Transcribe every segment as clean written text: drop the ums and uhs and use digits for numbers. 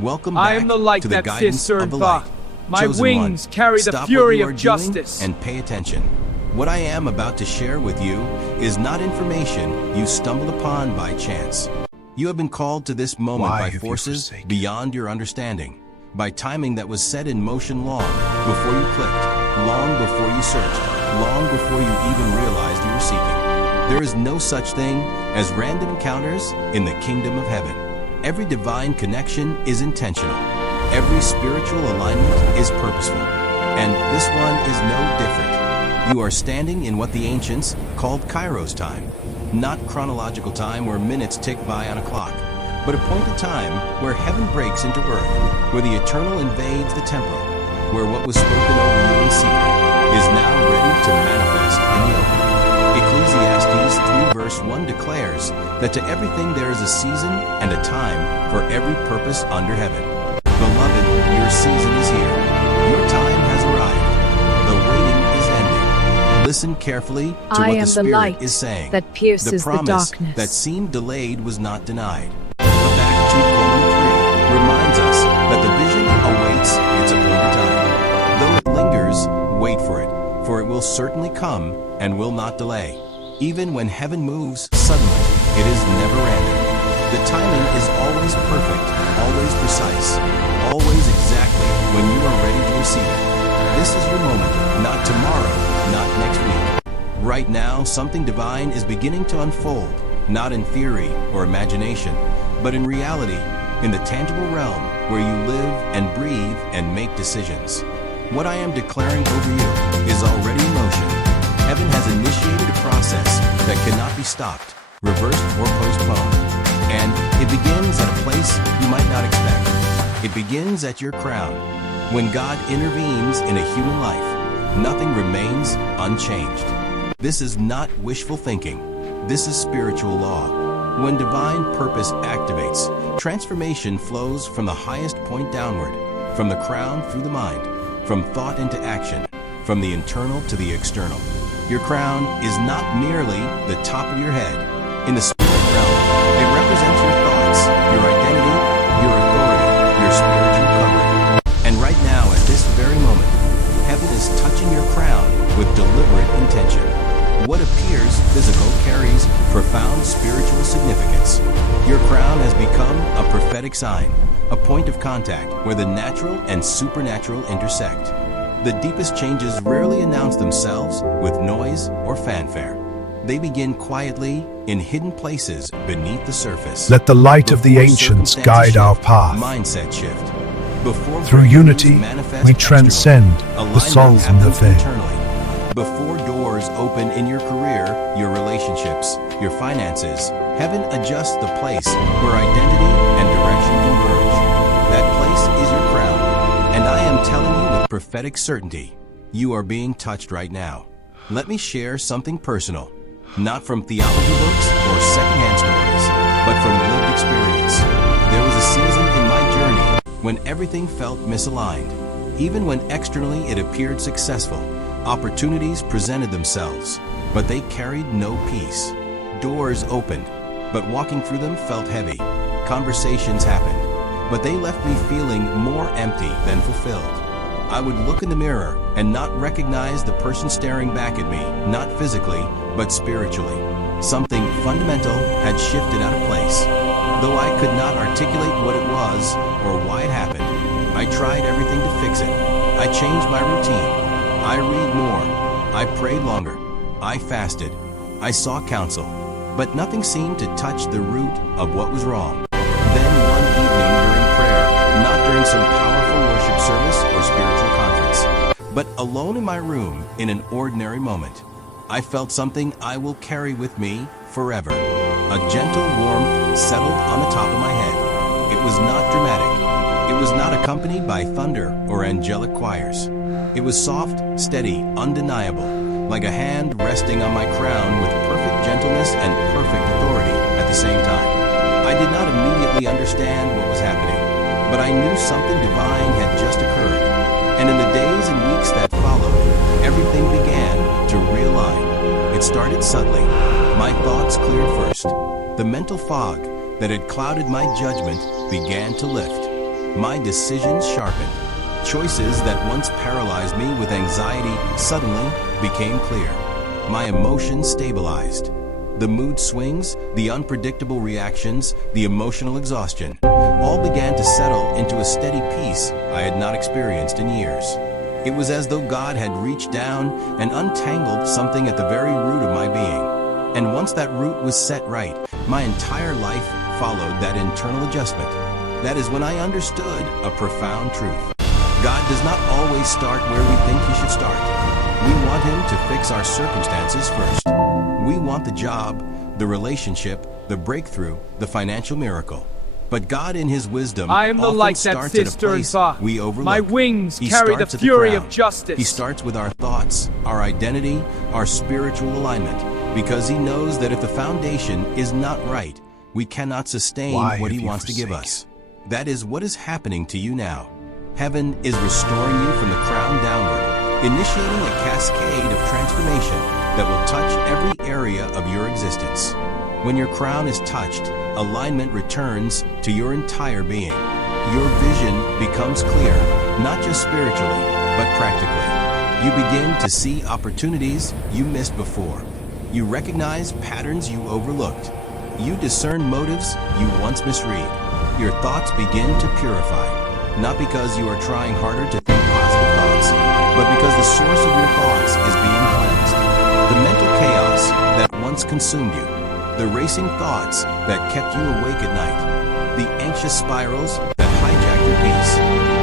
Welcome I back am the light to the that guidance Sisser of the thought. light. My Chosen wings one, carry the stop fury what you of are justice. doing and pay attention. What I am about to share with you is not information you stumbled upon by chance. You have been called to this moment by forces beyond your understanding, by timing that was set in motion long before you clicked, long before you searched, long before you even realized you were seeking. There is no such thing as random encounters in the kingdom of heaven. Every divine connection is intentional. Every spiritual alignment is purposeful. And this one is no different. You are standing in what the ancients called Kairos time. Not chronological time where minutes tick by on a clock, but a point of time where heaven breaks into earth, where the eternal invades the temporal, where what was spoken over you in secret is now ready to manifest in the open. Ecclesiastes 3 verse 1 declares that to everything there is a season and a time for every purpose under heaven. Beloved, your season is here. Your time has arrived. The waiting is ending. Listen carefully to what the Spirit is saying. That pierces the promise darkness. that seemed delayed was not denied. Habakkuk 2:3 reminds us that the vision awaits its appointed time. Though it lingers, wait for it will certainly come and will not delay. Even when heaven moves suddenly, it is never random. The timing is always perfect, always precise, always exactly when you are ready to receive it. This is your moment, not tomorrow, not next week. Right now, something divine is beginning to unfold, not in theory or imagination, but in reality, in the tangible realm where you live and breathe and make decisions. What I am declaring over you is already in motion. Heaven has initiated a process that cannot be stopped, reversed, or postponed. And it begins at a place you might not expect. It begins at your crown. When God intervenes in a human life, nothing remains unchanged. This is not wishful thinking. This is spiritual law. When divine purpose activates, transformation flows from the highest point downward, from the crown through the mind, from thought into action, from the internal to the external. Your crown is not merely the top of your head. In the spirit realm, it represents your thoughts, your identity, your authority, your spiritual covering. And right now, at this very moment, heaven is touching your crown with deliberate intention. What appears physical carries profound spiritual significance. Your crown has become a prophetic sign, a point of contact where the natural and supernatural intersect. The deepest changes rarely announce themselves with noise or fanfare. They begin quietly in hidden places beneath the surface. Let the light of the ancients guide our path. Mindset shift. Through unity, we transcend the souls in the faith. Before doors open in your career, your relationships, your finances, heaven adjusts the place where identity and direction converge. That place is your crown, and I am telling you with prophetic certainty, you are being touched right now. Let me share something personal, not from theology books or secondhand stories, but from lived experience. There was a season in my journey when everything felt misaligned. Even when externally it appeared successful, opportunities presented themselves, but they carried no peace. Doors opened, but walking through them felt heavy. Conversations happened, but they left me feeling more empty than fulfilled. I would look in the mirror and not recognize the person staring back at me, not physically, but spiritually. Something fundamental had shifted out of place. Though I could not articulate what it was or why it happened, I tried everything to fix it. I changed my routine. I read more. I prayed longer. I fasted. I sought counsel. But nothing seemed to touch the root of what was wrong. Then one evening during prayer, not during some powerful worship service or spiritual conference, but alone in my room in an ordinary moment, I felt something I will carry with me forever. A gentle warmth settled on the top of my head. It was not dramatic. It was not accompanied by thunder or angelic choirs. It was soft, steady, undeniable, like a hand resting on my crown with perfect gentleness and perfect authority at the same time. I did not immediately understand what was happening, but I knew something divine had just occurred. And in the days and weeks that followed, everything began to realign. It started subtly. My thoughts cleared first. The mental fog that had clouded my judgment began to lift. My decisions sharpened. Choices that once paralyzed me with anxiety suddenly became clear. My emotions stabilized. The mood swings, the unpredictable reactions, the emotional exhaustion, all began to settle into a steady peace I had not experienced in years. It was as though God had reached down and untangled something at the very root of my being. And once that root was set right, my entire life followed that internal adjustment. That is when I understood a profound truth. God does not always start where we think He should start. We want Him to fix our circumstances first. We want the job, the relationship, the breakthrough, the financial miracle. But God in His wisdom I am the often light that starts at a sister place Ba. we overlook. My wings He carry the starts at fury crown. of justice. He starts with our thoughts, our identity, our spiritual alignment, because He knows that if the foundation is not right, we cannot sustain Why what have He you wants to give forsaken? us. That is what is happening to you now. Heaven is restoring you from the crown downward, initiating a cascade of transformation that will touch every area of your existence. When your crown is touched, alignment returns to your entire being. Your vision becomes clear, not just spiritually, but practically. You begin to see opportunities you missed before. You recognize patterns you overlooked. You discern motives you once misread. Your thoughts begin to purify. Not because you are trying harder to think positive thoughts, but because the source of your thoughts is being cleansed. The mental chaos that once consumed you, the racing thoughts that kept you awake at night, the anxious spirals that hijacked your peace,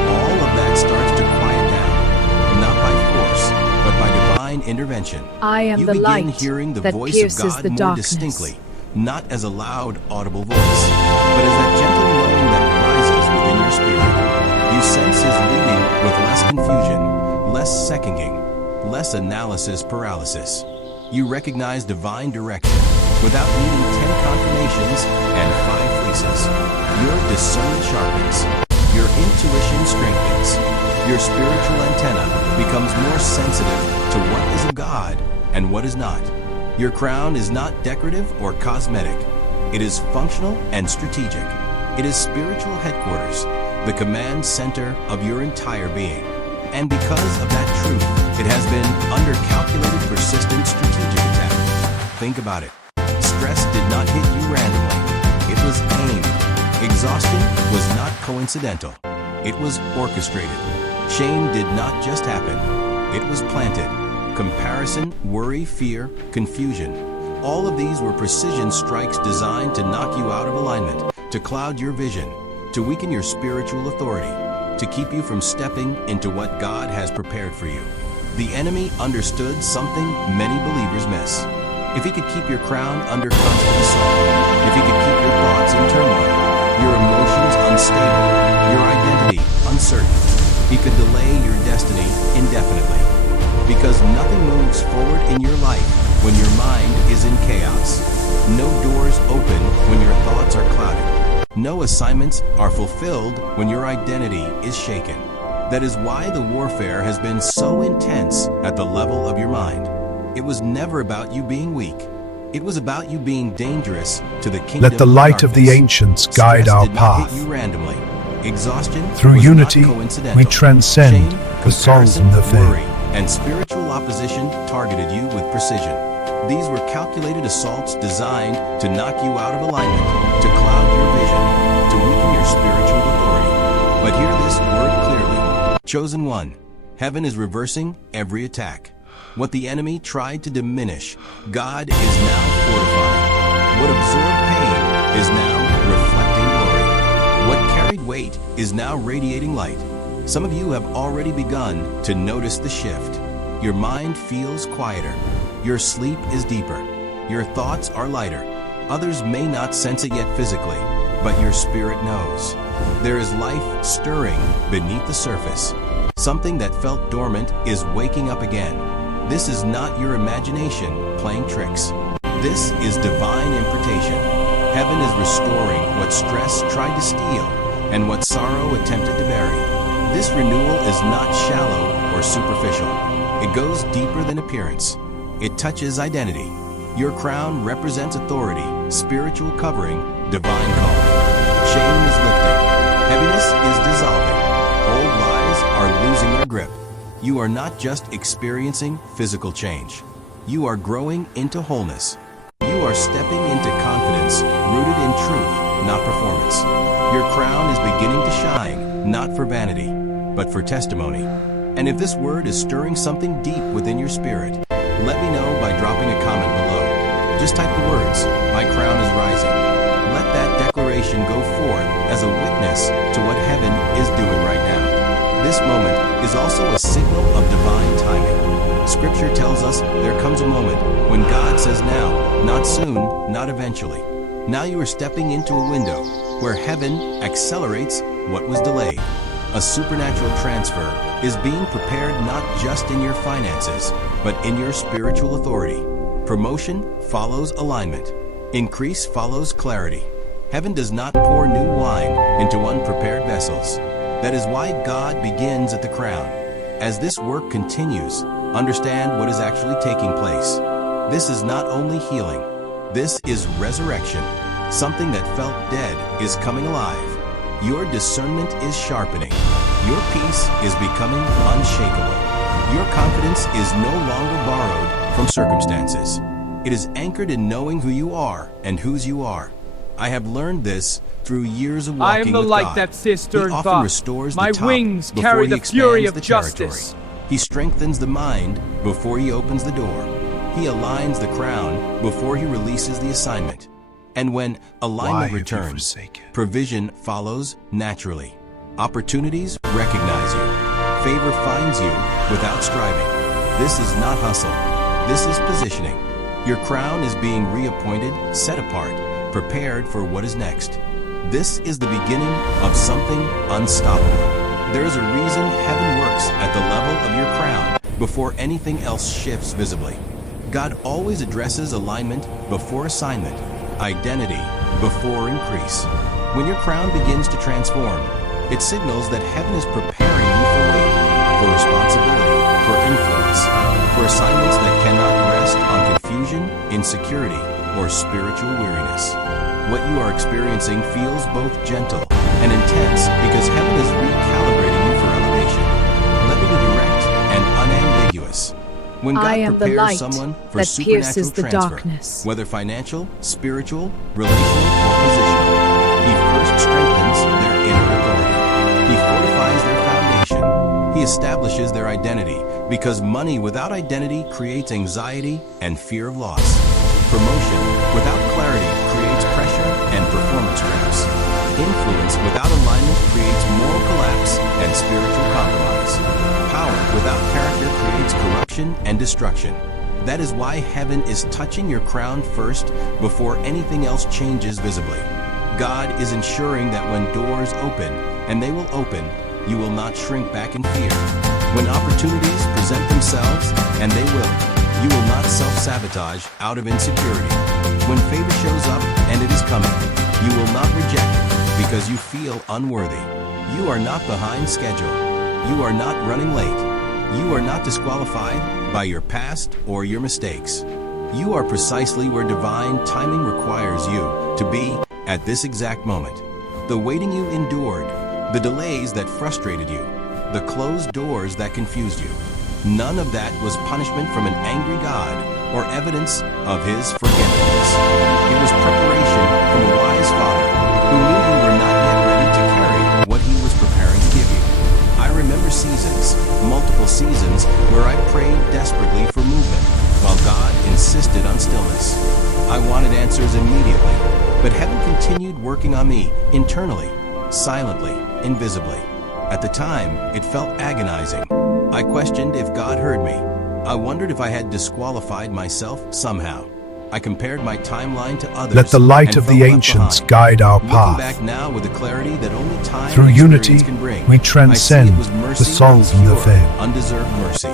all of that starts to quiet down, not by force, but by divine intervention. I am You the begin light hearing the that voice pierces of God the more darkness. distinctly, not as a loud, audible voice, but as that gentle knowing that rises within your spirit. You sense His leading with less confusion, less seconding, less analysis paralysis. You recognize divine direction without needing 10 confirmations and 5 fleeces. Your discernment sharpens. Your intuition strengthens. Your spiritual antenna becomes more sensitive to what is of God and what is not. Your crown is not decorative or cosmetic. It is functional and strategic. It is spiritual headquarters, the command center of your entire being. And because of that truth, it has been under calculated, persistent, strategic attack. Think about it. Stress did not hit you randomly. It was aimed. Exhaustion was not coincidental. It was orchestrated. Shame did not just happen. It was planted. Comparison, worry, fear, confusion. All of these were precision strikes designed to knock you out of alignment, to cloud your vision, to weaken your spiritual authority, to keep you from stepping into what God has prepared for you. The enemy understood something many believers miss. If he could keep your crown under constant assault, if he could keep your thoughts in turmoil, your emotions unstable, your identity uncertain, he could delay your destiny indefinitely. Because nothing moves forward in your life when your mind is in chaos. No doors open when your thoughts are clouded. No assignments are fulfilled when your identity is shaken. That is why the warfare has been so intense at the level of your mind. It was never about you being weak. It was about you being dangerous to the kingdom. Let the light of the darkness. ancients guide Stress our did not hit path. you randomly. Exhaustion Through was unity, not coincidental. we transcend Shame, the souls comparison, in the faith. worry, and spiritual opposition targeted you with precision. These were calculated assaults designed to knock you out of alignment, to cloud your vision, to weaken your spiritual authority. But hear this word clearly. Chosen one, heaven is reversing every attack. What the enemy tried to diminish, God is now fortifying. What absorbed pain is now reflecting glory. What carried weight is now radiating light. Some of you have already begun to notice the shift. Your mind feels quieter. Your sleep is deeper. Your thoughts are lighter. Others may not sense it yet physically, but your spirit knows. There is life stirring beneath the surface. Something that felt dormant is waking up again. This is not your imagination playing tricks. This is divine impartation. Heaven is restoring what stress tried to steal and what sorrow attempted to bury. This renewal is not shallow or superficial. It goes deeper than appearance. It touches identity. Your crown represents authority, spiritual covering, divine calling. Shame is lifting. Heaviness is dissolving. You are not just experiencing physical change. You are growing into wholeness. You are stepping into confidence rooted in truth, not performance. Your crown is beginning to shine, not for vanity, but for testimony. And if this word is stirring something deep within your spirit, let me know by dropping a comment below. Just type the words, "My crown is rising." Let that declaration go forth as a witness to what heaven is doing right now. This moment is also a signal of divine timing. Scripture tells us there comes a moment when God says now, not soon, not eventually. Now you are stepping into a window where heaven accelerates what was delayed. A supernatural transfer is being prepared not just in your finances, but in your spiritual authority. Promotion follows alignment. Increase follows clarity. Heaven does not pour new wine into unprepared vessels. That is why God begins at the crown. As this work continues, understand what is actually taking place. This is not only healing. This is resurrection. Something that felt dead is coming alive. Your discernment is sharpening. Your peace is becoming unshakable. Your confidence is no longer borrowed from circumstances. It is anchored in knowing who you are and whose you are. I have learned this through years of walking I am the with light God. that sees He stern often thought. restores My the top wings before carry he the fury expands of the territory. justice. He strengthens the mind before he opens the door. He aligns the crown before he releases the assignment. And when alignment Why have you returns, forsaken? provision follows naturally. Opportunities recognize you. Favor finds you without striving. This is not hustle. This is positioning. Your crown is being reappointed, set apart, prepared for what is next. This is the beginning of something unstoppable. There is a reason heaven works at the level of your crown before anything else shifts visibly. God always addresses alignment before assignment, identity before increase. When your crown begins to transform, it signals that heaven is preparing you for weight, for responsibility, for influence, for assignments that cannot rest on confusion, insecurity, or spiritual weariness. What you are experiencing feels both gentle and intense because heaven is recalibrating you for elevation. Let me be direct and unambiguous. When I God am the prepares light someone for that supernatural pierces the transfer, darkness. whether financial, spiritual, relational, or positional, He first strengthens their inner authority. He fortifies their foundation. He establishes their identity because money without identity creates anxiety and fear of loss. Promotion without clarity creates pressure and performance traps. Influence without alignment creates moral collapse and spiritual compromise. Power without character creates corruption and destruction. That is why heaven is touching your crown first before anything else changes visibly. God is ensuring that when doors open, and they will open, you will not shrink back in fear. When opportunities present themselves, and they will not self-sabotage out of insecurity. When favor shows up, and it is coming, you will not reject it because you feel unworthy. You are not behind schedule. You are not running late. You are not disqualified by your past or your mistakes. You are precisely where divine timing requires you to be at this exact moment. The waiting you endured, the delays that frustrated you, the closed doors that confused you, none of that was punishment from an angry God or evidence of His forgetfulness. It was preparation from a wise Father who knew you were not yet ready to carry what He was preparing to give you. I remember seasons, multiple seasons, where I prayed desperately for movement, while God insisted on stillness. I wanted answers immediately, but heaven continued working on me internally, silently, invisibly. At the time, it felt agonizing. I questioned if God heard me. I wondered if I had disqualified myself somehow. I compared my timeline to others. Let the light and of felt the left ancients behind. guide our Looking path. back now with the clarity that only time Through and unity, experience can bring, we I see transcend it was mercy, the souls and the pure, veil. undeserved mercy.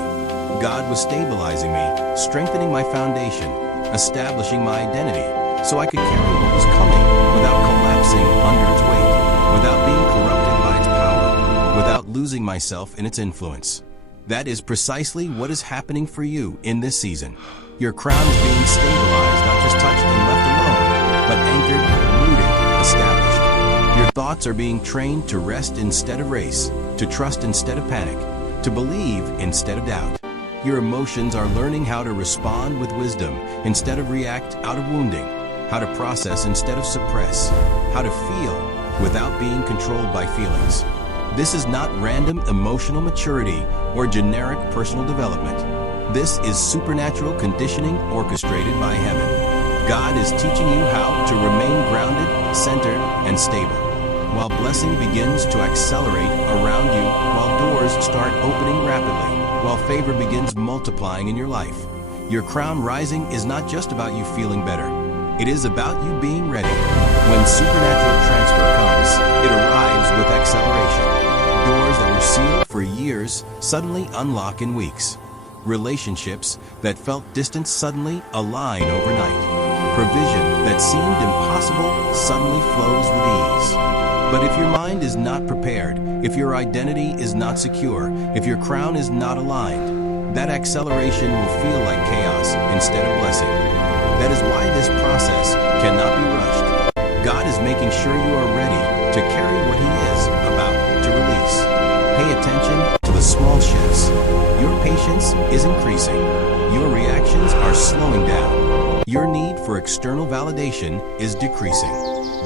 God was stabilizing me, strengthening my foundation, establishing my identity, so I could carry what was coming without collapsing under its weight, without being corrupted by its power, without losing myself in its influence. That is precisely what is happening for you in this season. Your crown is being stabilized, not just touched and left alone, but anchored, rooted, established. Your thoughts are being trained to rest instead of race, to trust instead of panic, to believe instead of doubt. Your emotions are learning how to respond with wisdom instead of react out of wounding, how to process instead of suppress, how to feel without being controlled by feelings. This is not random emotional maturity or generic personal development. This is supernatural conditioning orchestrated by heaven. God is teaching you how to remain grounded, centered, and stable, while blessing begins to accelerate around you, while doors start opening rapidly, while favor begins multiplying in your life. Your crown rising is not just about you feeling better. It is about you being ready. When supernatural transfer comes, it arrives with acceleration. Doors that were sealed for years suddenly unlock in weeks. Relationships that felt distant suddenly align overnight. Provision that seemed impossible suddenly flows with ease. But if your mind is not prepared, if your identity is not secure, if your crown is not aligned, that acceleration will feel like chaos instead of blessing. That is why this process cannot be rushed. God is making sure you are ready to carry what He is about to release. Pay attention to the small shifts. Your patience is increasing. Your reactions are slowing down. Your need for external validation is decreasing.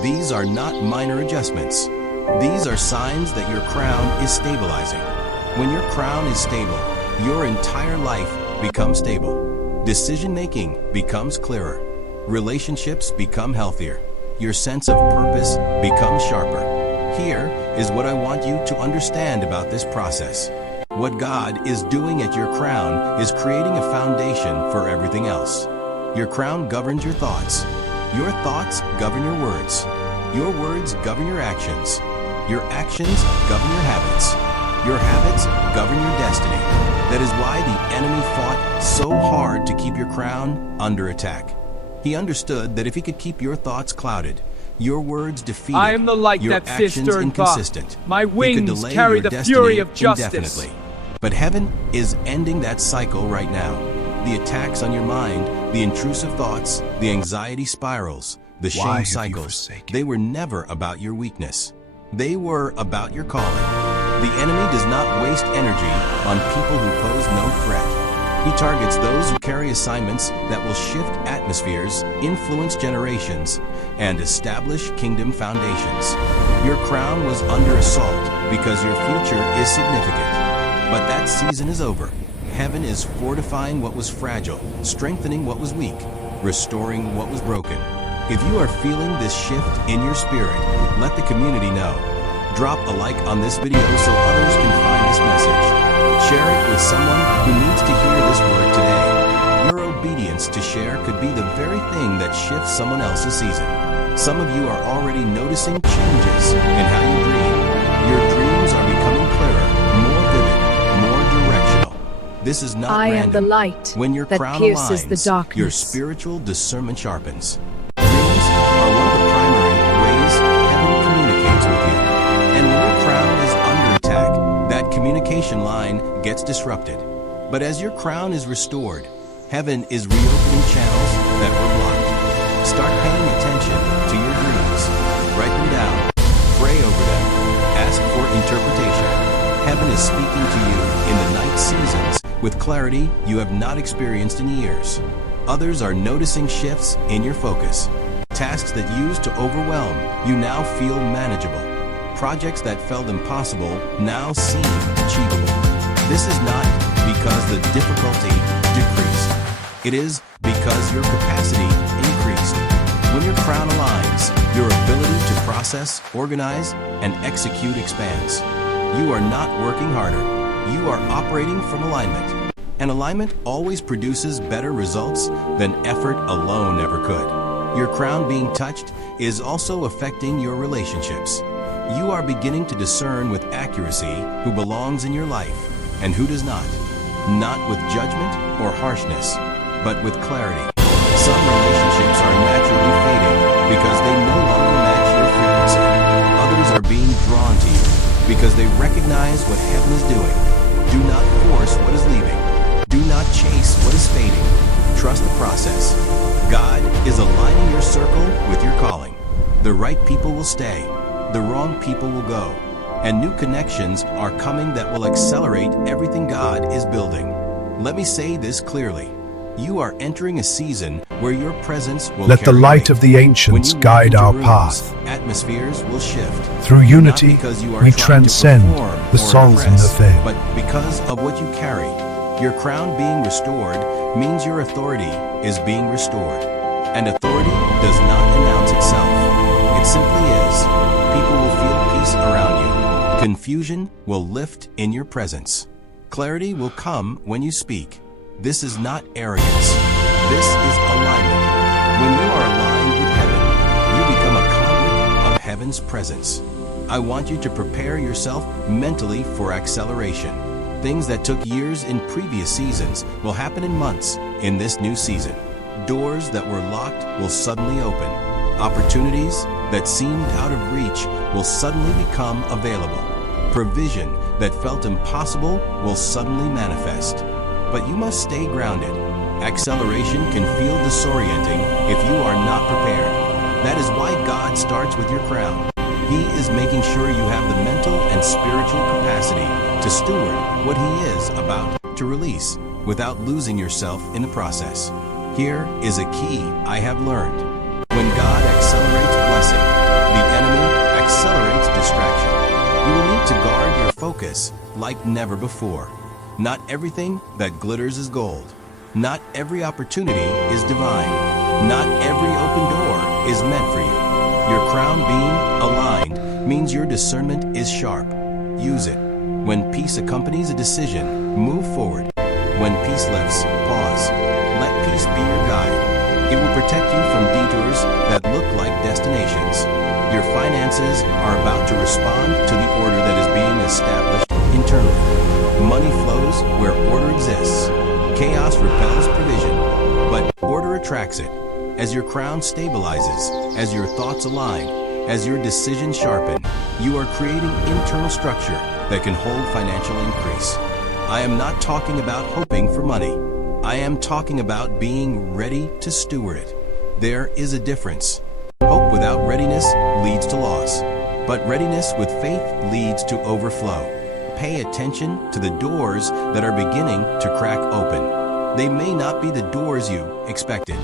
These are not minor adjustments. These are signs that your crown is stabilizing. When your crown is stable, your entire life becomes stable. Decision-making becomes clearer. Relationships become healthier. Your sense of purpose becomes sharper. Here is what I want you to understand about this process. What God is doing at your crown is creating a foundation for everything else. Your crown governs your thoughts. Your thoughts govern your words. Your words govern your actions. Your actions govern your habits. Your habits govern your destiny. That is why the enemy fought so hard to keep your crown under attack. He understood that if he could keep your thoughts clouded, your words defeated, I am the light your that sees actions stern inconsistent, thought. My he could wings delay carry your the destiny fury of justice. indefinitely. But heaven is ending that cycle right now. The attacks on your mind, the intrusive thoughts, the anxiety spirals, the Why shame have you cycles, forsaken? they were never about your weakness. They were about your calling. The enemy does not waste energy on people who pose no threat. He targets those who carry assignments that will shift atmospheres, influence generations, and establish kingdom foundations. Your crown was under assault because your future is significant. But that season is over. Heaven is fortifying what was fragile, strengthening what was weak, restoring what was broken. If you are feeling this shift in your spirit, let the community know. Drop a like on this video so others can find this message. Share it with someone who needs to hear this word today. Your obedience to share could be the very thing that shifts someone else's season. Some of you are already noticing changes in how you dream. Your dreams are becoming clearer, more vivid, more directional. This is not I random. am the light When your that crown pierces aligns, the darkness. your spiritual discernment sharpens. Dreams are one of the primary ways heaven communicates with you. And when your crown is under attack, that communication line gets disrupted. But as your crown is restored, heaven is reopening channels that were blocked. Start paying attention to your dreams. Write them down. Pray over them. Ask for interpretation. Heaven is speaking to you in the night seasons with clarity you have not experienced in years. Others are noticing shifts in your focus. Tasks that used to overwhelm you now feel manageable. Projects that felt impossible now seem achievable. This is not because the difficulty decreased. It is because your capacity increased. When your crown aligns, your ability to process, organize, and execute expands. You are not working harder. You are operating from alignment. And alignment always produces better results than effort alone ever could. Your crown being touched is also affecting your relationships. You are beginning to discern with accuracy who belongs in your life and who does not. Not with judgment or harshness, but with clarity. Some relationships are naturally fading because they no longer match your frequency. Others are being drawn to you because they recognize what heaven is doing. Do not force what is leaving. Do not chase what is fading. Trust the process. God is aligning your circle with your calling. The right people will stay. The wrong people will go. and new connections are coming that will accelerate everything God is building. Let me say this clearly. You are entering a season where your presence will Let the carry light weight. of the When ancients you walk guide into our rooms, path. atmospheres will shift. Through Not unity, because you are we trying to transcend perform the or souls and impress, the faith. but because of what you carry. Your crown being restored means your authority is being restored. And authority does not announce itself. It simply is. People will feel peace around you. Confusion will lift in your presence. Clarity will come when you speak. This is not arrogance. This is alignment. When you are aligned with heaven, you become a conduit of heaven's presence. I want you to prepare yourself mentally for acceleration. Things that took years in previous seasons will happen in months in this new season. Doors that were locked will suddenly open. Opportunities that seemed out of reach will suddenly become available. Provision that felt impossible will suddenly manifest. But you must stay grounded. Acceleration can feel disorienting if you are not prepared. That is why God starts with your crown. He is making sure you have the mental and spiritual capacity to steward what He is about to release without losing yourself in the process. Here is a key I have learned. When God accelerates blessing, the enemy accelerates distraction. You will need to guard your focus like never before. Not everything that glitters is gold. Not every opportunity is divine. Not every open door is meant for you. Your crown being aligned means your discernment is sharp. Use it. When peace accompanies a decision, move forward. When peace lifts, pause. Let peace be your guide. It will protect you from detours that look like destinations. Your finances are about to respond to the order that is being established internally. Money flows where order exists. Chaos repels provision, but order attracts it. As your crown stabilizes, as your thoughts align, as your decisions sharpen, you are creating internal structure that can hold financial increase. I am not talking about hoping for money. I am talking about being ready to steward it. There is a difference. Hope without readiness leads to loss, but readiness with faith leads to overflow. Pay attention to the doors that are beginning to crack open. They may not be the doors you expected.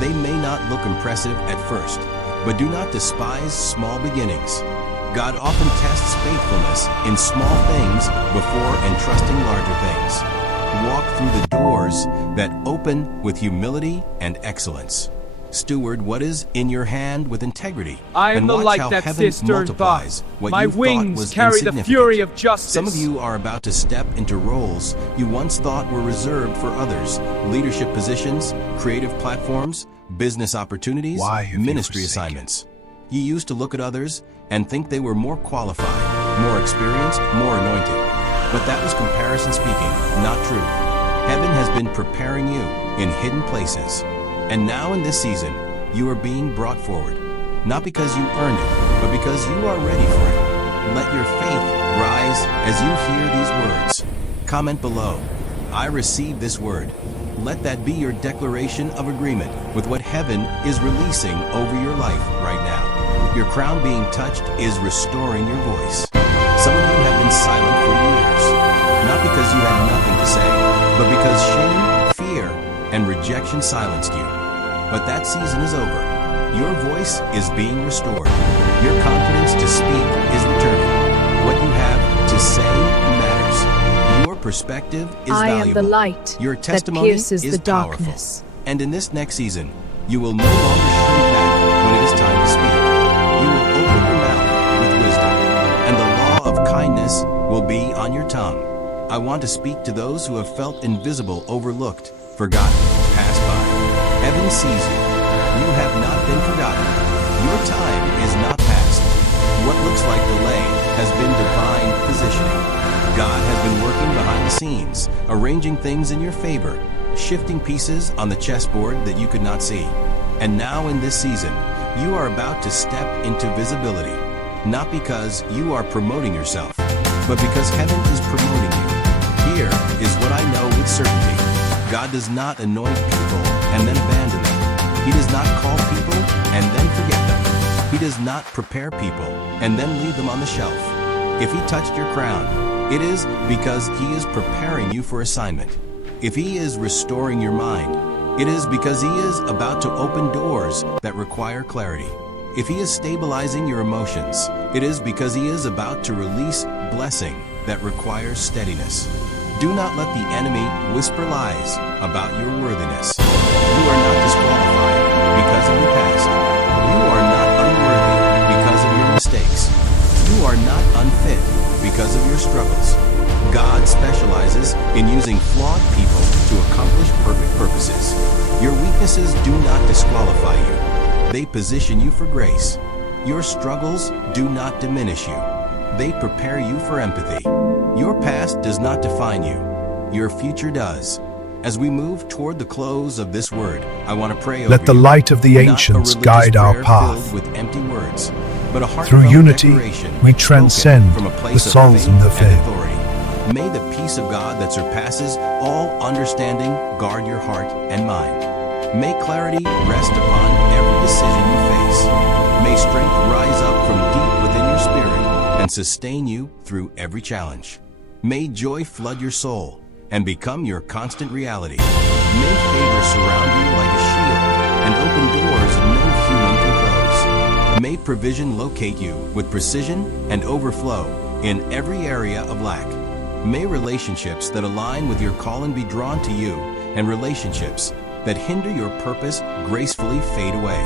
They may not look impressive at first, but do not despise small beginnings. God often tests faithfulness in small things before entrusting larger things. Walk through the doors that open with humility and excellence. Steward what is in your hand with integrity. I am and the watch light how that heaven stirred by. multiplies what My you thought wings was carry the insignificant. fury of justice. Some of you are about to step into roles you once thought were reserved for others. Leadership positions, creative platforms, business opportunities, Why have you ministry forsaken? assignments. You used to look at others and think they were more qualified, more experienced, more anointed. But that was comparison speaking, not truth. Heaven has been preparing you in hidden places. And now in this season, you are being brought forward. Not because you earned it, but because you are ready for it. Let your faith rise as you hear these words. Comment below. I receive this word. Let that be your declaration of agreement with what heaven is releasing over your life right now. Your crown being touched is restoring your voice. Some of you have been silent for years, not because you had nothing to say, but because shame, fear, and rejection silenced you. But that season is over. Your voice is being restored. Your confidence to speak is returning. What you have to say matters. Your perspective is I valuable. am the light Your that testimony pierces is the powerful. darkness. And in this next season, you will no longer shrink back when it is time to speak. You will open your mouth with wisdom, and the law of kindness will be on your tongue. I want to speak to those who have felt invisible, overlooked, forgotten, passed by. Heaven sees you. You have not been forgotten. Your time is not past. What looks like delay has been divine positioning. God has been working behind the scenes, arranging things in your favor, shifting pieces on the chessboard that you could not see. And now in this season, you are about to step into visibility, not because you are promoting yourself, but because heaven is promoting you. Here is what I know with certainty. God does not anoint people and then abandon them. He does not call people and then forget them. He does not prepare people and then leave them on the shelf. If he touched your crown, it is because he is preparing you for assignment. If he is restoring your mind, it is because he is about to open doors that require clarity. If he is stabilizing your emotions, it is because he is about to release blessing that requires steadiness. Do not let the enemy whisper lies about your worthiness. You are not disqualified because of your past. You are not unworthy because of your mistakes. You are not unfit because of your struggles. God specializes in using flawed people to accomplish perfect purposes. Your weaknesses do not disqualify you. They position you for grace. Your struggles do not diminish you. They prepare you for empathy. Your past does not define you. Your future does. As we move toward the close of this word, I want to pray over Let the you. light of the Not a ancients religious guide our prayer path. filled with empty words, but a Through heartfelt unity, declaration we spoken transcend from a the place of souls faith and the and faith. authority. May the peace of God that surpasses all understanding guard your heart and mind. May clarity rest upon every decision you face. May strength rise up from deep within your spirit and sustain you through every challenge. May joy flood your soul and become your constant reality. May favor surround you like a shield and open doors no human can close. May provision locate you with precision and overflow in every area of lack. May relationships that align with your calling be drawn to you, and relationships that hinder your purpose gracefully fade away.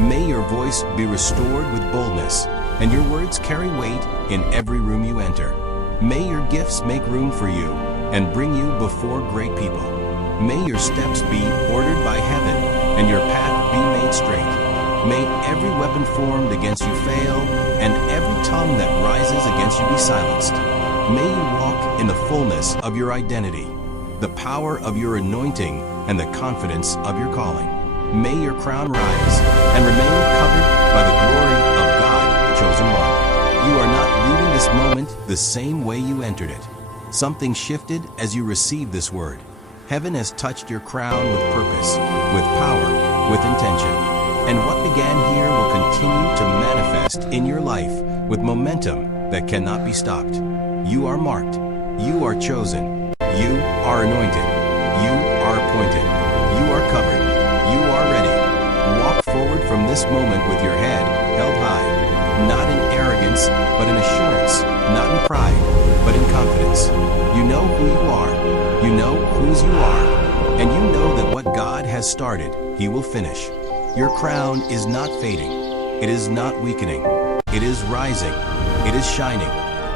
May your voice be restored with boldness, and your words carry weight in every room you enter. May your gifts make room for you and bring you before great people. May your steps be ordered by heaven and your path be made straight. May every weapon formed against you fail and every tongue that rises against you be silenced. May you walk in the fullness of your identity, the power of your anointing, and the confidence of your calling. May your crown rise and remain covered by the glory of God, chosen one. You are not leaving this moment the same way you entered it. Something shifted as you received this word. Heaven has touched your crown with purpose, with power, with intention. And what began here will continue to manifest in your life with momentum that cannot be stopped. You are marked. You are chosen. You are anointed. You are appointed. You are covered. You are ready. Walk forward from this moment with your head held high, not in arrogance, but in assurance, not in pride, but in confidence. You know who you are. You know whose you are. And you know that what God has started, He will finish. Your crown is not fading. It is not weakening. It is rising. It is shining.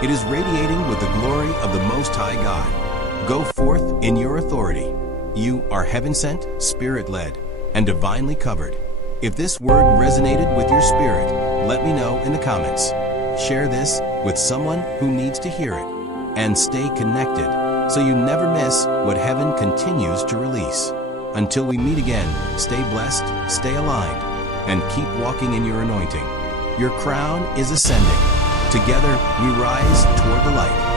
It is radiating with the glory of the Most High God. Go forth in your authority. You are heaven-sent, spirit-led, and divinely covered. If this word resonated with your spirit, let me know in the comments. Share this with someone who needs to hear it. And stay connected so you never miss what heaven continues to release. Until we meet again, stay blessed, stay aligned, and keep walking in your anointing. Your crown is ascending. Together, we rise toward the light.